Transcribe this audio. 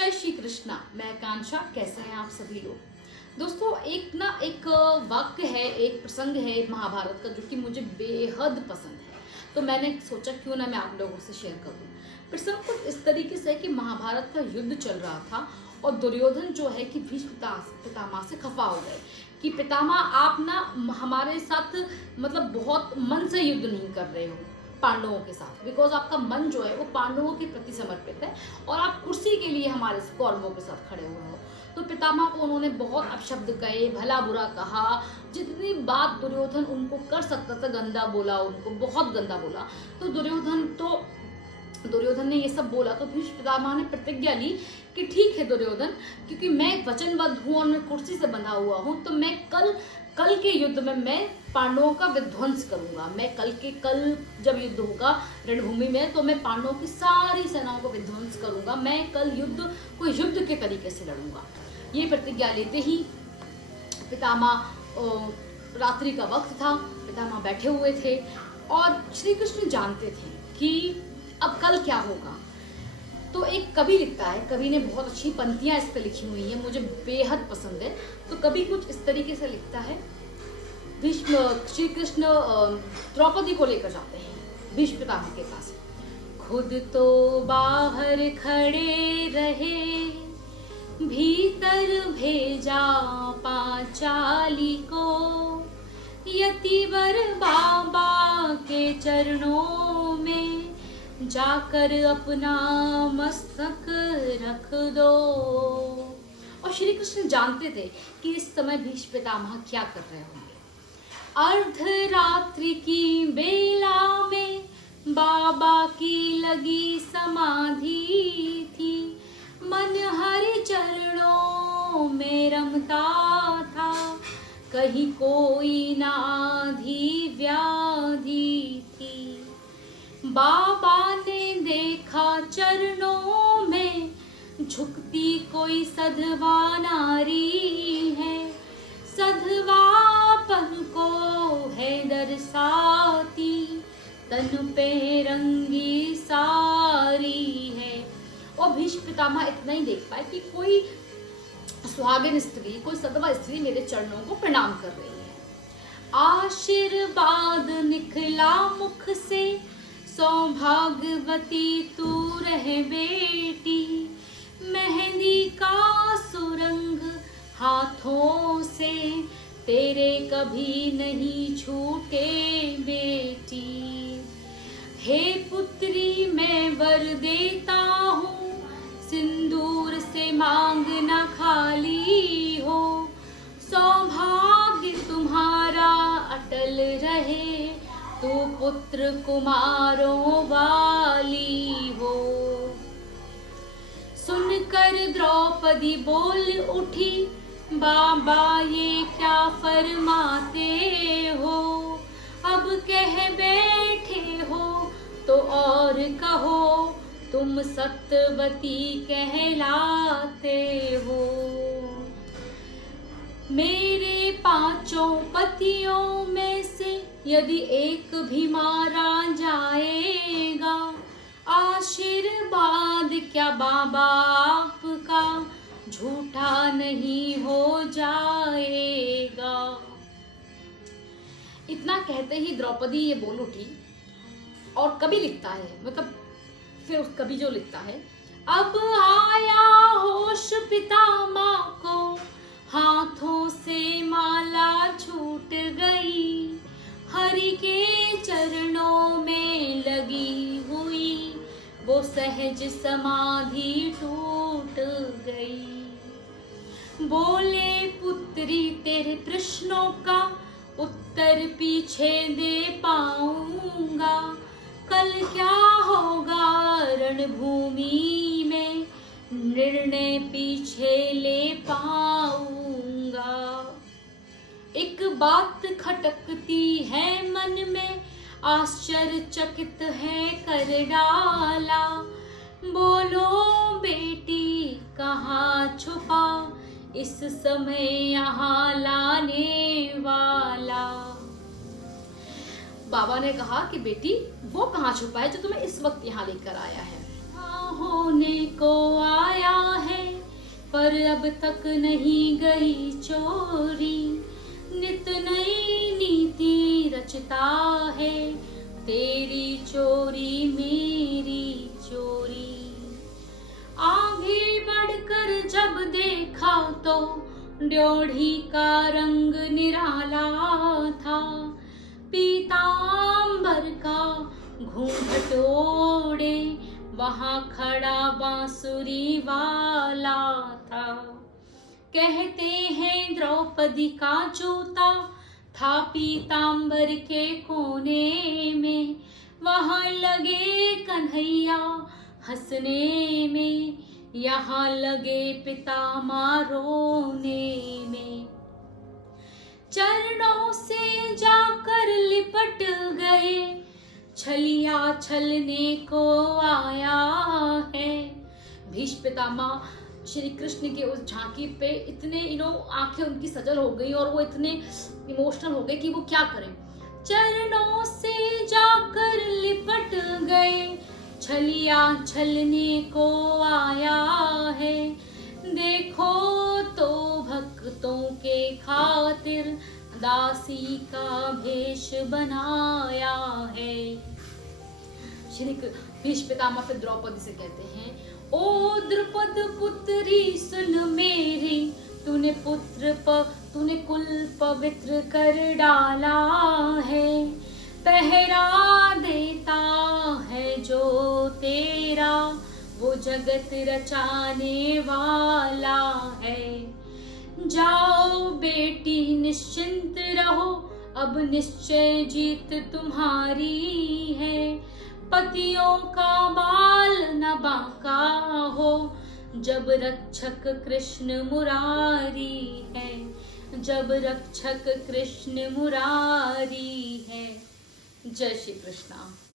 जय श्री कृष्णा। मैं कांक्षा। कैसे हैं आप सभी लोग। दोस्तों एक वाक्य है, एक प्रसंग है महाभारत का जो कि मुझे बेहद पसंद है, तो मैंने सोचा क्यों ना मैं आप लोगों से शेयर करूं। प्रसंग कुछ इस तरीके से है कि महाभारत का युद्ध चल रहा था और दुर्योधन जो है कि भीष्म पितामह से खफा हो गए कि पितामह आप ना हमारे साथ मतलब बहुत मन से युद्ध नहीं कर रहे हो पांडवों के साथ, बिकॉज आपका मन जो है वो पांडवों के प्रति समर्पित है और आप कुर्सी के लिए हमारे कौरवों के साथ खड़े हुए हो। तो पितामह को उन्होंने बहुत अपशब्द कहे, भला बुरा कहा, जितनी बात दुर्योधन उनको कर सकता था गंदा बोला, उनको बहुत गंदा बोला। तो दुर्योधन ने ये सब बोला तो भीष्म पितामह ने प्रतिज्ञा ली कि ठीक है दुर्योधन, क्योंकि मैं वचनबद्ध हूँ और मैं कुर्सी से बंधा हुआ हूँ, तो मैं कल के युद्ध में मैं पांडवों का विध्वंस करूंगा। मैं कल जब युद्ध होगा रणभूमि में तो मैं पांडवों की सारी सेनाओं को विध्वंस करूंगा। मैं कल युद्ध को युद्ध के तरीके से लड़ूंगा। ये प्रतिज्ञा लेते ही पितामह, रात्रि का वक्त था, पितामह बैठे हुए थे और श्री कृष्ण जानते थे कि अब कल क्या होगा। तो एक कवि लिखता है, कवि ने बहुत अच्छी पंक्तियां इस पर लिखी हुई हैं, मुझे बेहद पसंद है। तो कवि कुछ इस तरीके से लिखता है। श्री कृष्ण द्रौपदी को लेकर जाते हैं भीष्म पितामह के पास। खुद तो बाहर खड़े रहे, भीतर भेजा पांचाली को, यतिवर बाबा के चरणों में जाकर अपना मस्तक रख दो। और श्री कृष्ण जानते थे कि इस समय भीष्म पितामह क्या कर रहे होंगे। अर्धरात्रि की बेला में बाबा की लगी समाधि थी, मन हरि चरणों में रमता था, कहीं कोई ना आधी व्याधि थी। बाबा ने देखा चरणों में झुकती कोई सधवा नारी है, सधवापन को है दर्शाती, तन पे रंगी सारी है। और भीष्म पितामह इतना ही देख पाए कि कोई सुहागिन स्त्री, कोई सधवा स्त्री मेरे चरणों को प्रणाम कर रही है। आशीर्वाद निकला मुख से, सौभाग्यवती तू रहे बेटी, मेहंदी का सुरंग हाथों से तेरे कभी नहीं छूटे बेटी। हे पुत्री मैं वर देता हूँ, सिंदूर से मांगना खाली हो, सौभाग्य तुम्हारा अटल रहे, तू पुत्र कुमारों वाली हो। सुनकर द्रौपदी बोल उठी, बाबा ये क्या फरमाते हो, अब कह बैठे हो तो और कहो, तुम सत्यवती कहलाते हो। मेरे पांचों पतियों में से यदि एक भी मारा जाएगा, आशीर्वाद क्या बाबा आपका झूठा नहीं हो जाएगा। इतना कहते ही द्रौपदी ये बोल उठी। और कवि लिखता है, मतलब फिर कवि जो लिखता है, अब आया होश पितामह को, हाथों से माला छूट गई, हरि के चरणों में लगी हुई, वो सहज समाधि टूट गई। बोले पुत्री तेरे प्रश्नों का उत्तर पीछे दे पाऊंगा, कल क्या होगा रणभूमि में निर्णय पीछे ले पाऊंगा। एक बात खटकती है मन में, आश्चर्यचकित है कर डाला, बोलो बेटी कहाँ छुपा इस समय यहाँ लाने वाला। बाबा ने कहा कि बेटी वो कहाँ छुपा है जो तुम्हें इस वक्त यहाँ लेकर आया है। होने को आया है पर अब तक नहीं गई चोरी, नित नई नीति रचता है, तेरी चोरी मेरी चोरी। आगे बढ़कर जब देखा तो ड्योढ़ी का रंग निराला था, पीतांबर का घूंघट ओढ़े वहाँ खड़ा बांसुरी वाला था। कहते हैं द्रौपदी का जूता था पीतांबर के कोने में, वहाँ लगे कन्हैया हंसने में, यहाँ लगे पिता माँ रोने में। चरणों से जाकर लिपट गए, छलिया छलने को आया है। भीष्म पितामह श्री कृष्ण के उस झांकी पे इतने आंखें उनकी सजल हो गई और वो इतने इमोशनल हो गए कि वो क्या करें। चरणों से जाकर लिपट गए, छलिया छलने को आया है। देखो तो भक्तों के खातिर दासी का भेष बनाया है। श्री भीष्म पितामह फिर द्रौपदी से कहते हैं, ओ द्रुपद पुत्री सुन मेरी, तूने कुल पवित्र कर डाला है। पहरा देता है जो तेरा, वो जगत रचाने वाला है। जाओ बेटी निश्चिंत रहो, अब निश्चय जीत तुम्हारी है। पतियों का बाल न बांका हो, जब रक्षक कृष्ण मुरारी है, जब रक्षक कृष्ण मुरारी है। जय श्री कृष्णा।